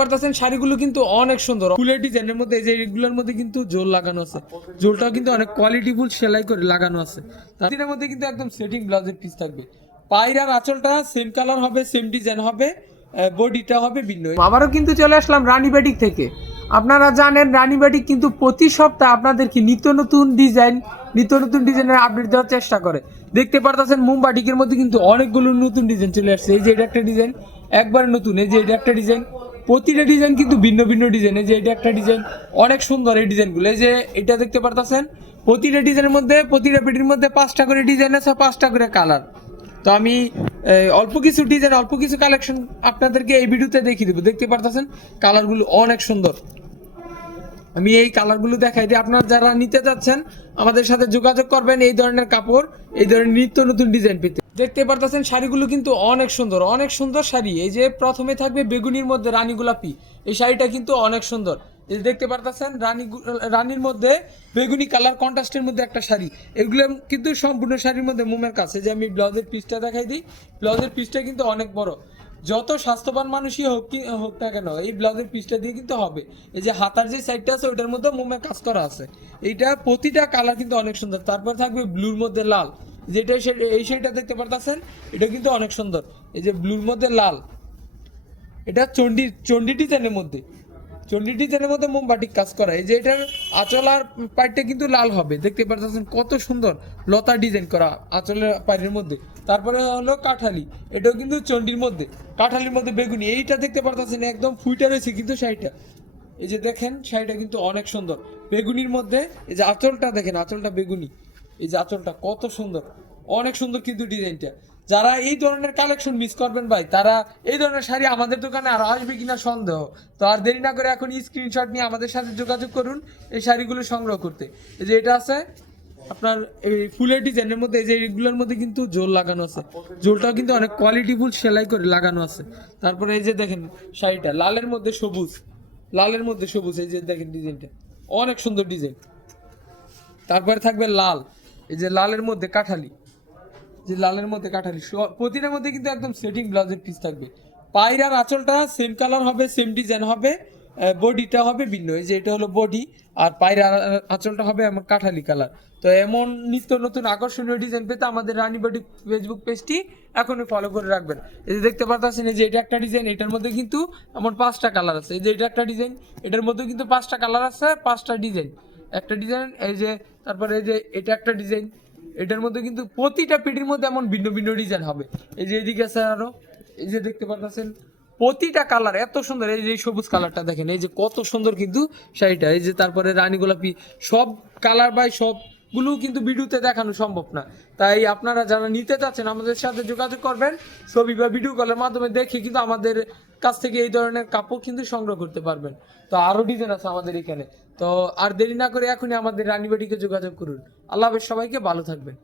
পারতেছেন শাড়িগুলো কিন্তু অনেক সুন্দর ফুলের ডিজাইনের মধ্যে, এই যে এগুলোর মধ্যে কিন্তু জোল লাগানো আছে, জোলটাও কিন্তু অনেক কোয়ালিটিফুল সেলাই করে লাগানো আছে। তার মধ্যে কিন্তু একদম সেটিং ব্লাউজের পিস থাকবে, পায়রার আঁচলটা সেম কালার হবে, সেম ডিজাইন হবে, বডিটা হবে ভিন্ন। আবারও কিন্তু চলে আসলাম রানীবাটিক থেকে। আপনারা জানেন রানীবাটিক কিন্তু প্রতি সপ্তাহে আপনাদেরকে নিত্য নতুন ডিজাইনের আপডেট দেওয়ার চেষ্টা করে। দেখতে পারতেছেন মোমবাটিকের মধ্যে কিন্তু অনেকগুলো নতুন ডিজাইন চলে আসছে। এই যে এটা একটা ডিজাইন একবার নতুন, এই যে এটা একটা ডিজাইন, প্রতিটা ডিজাইন কিন্তু ভিন্ন ভিন্ন ডিজাইন। এই যে এটা একটা ডিজাইন অনেক সুন্দর, এই ডিজাইনগুলো এই যে এটা দেখতে পারতেছেন, প্রতিটা ডিজাইনের মধ্যে প্রতিটা পেটির মধ্যে 5টা করে ডিজাইন আছে, 5টা করে কালার। তো আমি অল্প কিছু ডিজাইন অল্প কিছু কালেকশন আপনাদেরকে এই ভিডিওতে দেখিয়ে দেবো। দেখতে পারতেছেন কালারগুলো অনেক সুন্দর, আমি এই কালারগুলো দেখাই দিই। আপনারা যারা নিতে যাচ্ছেন আমাদের সাথে যোগাযোগ করবেন এই ধরনের কাপড়, এই ধরনের নিত্য নতুন ডিজাইন পেতে। দেখতে পারতেছেন শাড়িগুলো কিন্তু অনেক সুন্দর, অনেক সুন্দর শাড়ি। এই যে প্রথমে থাকবে বেগুনির মধ্যে রানী গোলাপি, এই শাড়িটা কিন্তু অনেক সুন্দর। এই যে দেখতে পারতেছেন রানীর মধ্যে বেগুনি কালার কন্ট্রাস্টের মধ্যে একটা শাড়ি। এগুলো কিন্তু সম্পূর্ণ শাড়ির মধ্যে মোমের কাছে, যে আমি ব্লাউজের পিসটা দেখাই দিই, ব্লাউজের পিসটা কিন্তু অনেক বড়। যত স্বাস্থ্যবান মানুষই হোক না কেন এই ব্লাউজের পিসটা দিয়ে কিন্তু হবে। এই যে হাতার যে সাইডটা আছে ওইটার মধ্যে মোমের কাজ করা আছে। এইটা প্রতিটা কালার কিন্তু অনেক সুন্দর। তারপর থাকবে ব্লুর মধ্যে লাল, যেটা এই শাড়িটা দেখতে পারতেছেন এটা কিন্তু অনেক সুন্দর। এই যে ব্লুর মধ্যে লাল, এটা চন্ডি ডিজাইনের মধ্যে, চন্ডি ডিজাইনের মধ্যে মোমবাটিক কাজ করা। এই যে এটার আঁচল আর পাইটটা কিন্তু লাল হবে, দেখতে পাচ্ছেন কত সুন্দর লতা ডিজাইন করা আঁচলের পাইটের মধ্যে। তারপরে হলো কাঠালি, এটাও কিন্তু চন্ডির মধ্যে, কাঠালির মধ্যে বেগুনি। এইটা দেখতে পাচ্ছেন একদম ফুইটা রয়েছে কিন্তু শাড়িটা, এই যে দেখেন শাড়িটা কিন্তু অনেক সুন্দর বেগুনির মধ্যে। এই যে আঁচলটা দেখেন, আঁচলটা বেগুনি, এই যে আঁচলটা কত সুন্দর, অনেক সুন্দর কিন্তু ডিজাইনটা। যারা এই ধরনের কালেকশন মিস করবেন ভাই, তারা এই ধরনের শাড়ি আমাদের দোকানে আর আসবে কিনা সন্দেহ। তো আর দেরি না করে এখন স্ক্রিনশট নিয়ে আমাদের সাথে যোগাযোগ করুন এই শাড়িগুলো সংগ্রহ করতে। এই যে এটা আছে আপনার এই ফুলের ডিজাইনের মধ্যে, এই যে এগুলোর মধ্যে কিন্তু জোল লাগানো আছে, জোলটাও কিন্তু অনেক কোয়ালিটিফুল সেলাই করে লাগানো আছে। তারপরে এই যে দেখেন শাড়িটা লালের মধ্যে সবুজ, লালের মধ্যে সবুজ, এই যে দেখেন ডিজাইনটা অনেক সুন্দর ডিজাইন। তারপরে থাকবে লাল, এই যে লালের মধ্যে কাঠালি, যে লালের মধ্যে কাঠালি, প্রতিটার মধ্যে কিন্তু একদম সেটিং ব্লাউজের পিস থাকবে। পায়রার আঁচলটা সেম কালার হবে, সেম ডিজাইন হবে, বডিটা হবে ভিন্ন। এই যে এটা হলো বডি, আর পায়রার আঁচলটা হবে আমার কাঠালি কালার। তো এমন নিত্য নতুন আকর্ষণীয় ডিজাইন পেতে আমাদের রানীবাটি ফেসবুক পেজটি এখনই ফলো করে রাখবেন। এই যে দেখতে পাচ্ছেন, এই যে এটা একটা ডিজাইন, এটার মধ্যে কিন্তু এমন 5টা কালার আছে। এই যে এটা একটা ডিজাইন, এটার মধ্যে কিন্তু 5টা কালার আছে, 5টা ডিজাইন, একটা ডিজাইন। এই যে তারপরে এই যে এটা একটা ডিজাইন, এটার মধ্যে কিন্তু প্রতিটা পেটির মধ্যে এমন ভিন্ন ভিন্ন ডিজাইন হবে। এই যে এদিকে আছে আরো, এই যে দেখতে পাচ্ছেন প্রতিটা কালার এত সুন্দর। এই যে সবুজ কালারটা দেখেন, এই যে কত সুন্দর কিন্তু শাড়িটা। এই যে তারপরে রানী গোলাপি, সব কালার বাই সবগুলো কিন্তু ভিডিওতে দেখানো সম্ভব না। তাই আপনারা যারা নিতে চাচ্ছেন আমাদের সাথে যোগাযোগ করবেন, ছবি বা ভিডিও কলের মাধ্যমে দেখে কিন্তু আমাদের কাছ থেকে এই ধরনের কাপড় কিন্তু সংগ্রহ করতে পারবেন। তো আরো ডিজাইন আছে আমাদের এখানে। তো আর দেরি না করে এখনই আমাদের রানীবাটিকে যোগাযোগ করুন। আল্লাহ হাফেজ, সবাইকে ভালো থাকবেন।